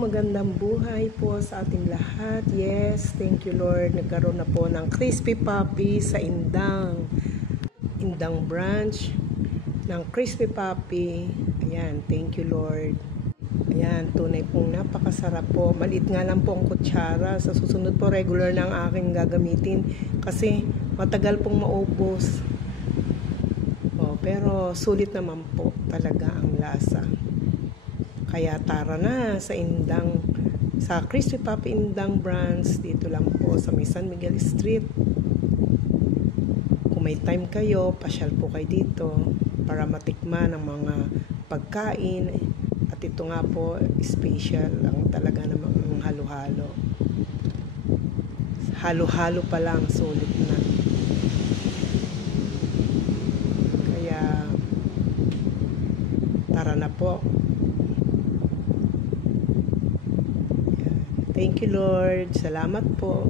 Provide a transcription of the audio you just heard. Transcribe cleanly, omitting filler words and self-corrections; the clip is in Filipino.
magandang buhay po sa ating lahat. Yes, thank you Lord. Nagkaroon na po ng Crispy Poppy sa Indang branch ng Crispy Poppy. Ayan, thank you Lord. Ayan, tunay pong napakasarap po. Maliit nga lang po ang kutsara. Sa susunod po, regular na ang aking gagamitin kasi matagal pong maubos. Pero sulit naman po talaga ang lasa. Kaya tara na sa Crispy Poppy Indang branch. Dito lang po sa may San Miguel Street. Kung may time kayo, pasyal po kayo dito para matikman ang mga pagkain. At ito nga po, special lang talaga namang halo-halo. Halo-halo pa lang, sulit na. Kaya tara na po. Thank you Lord. Salamat po.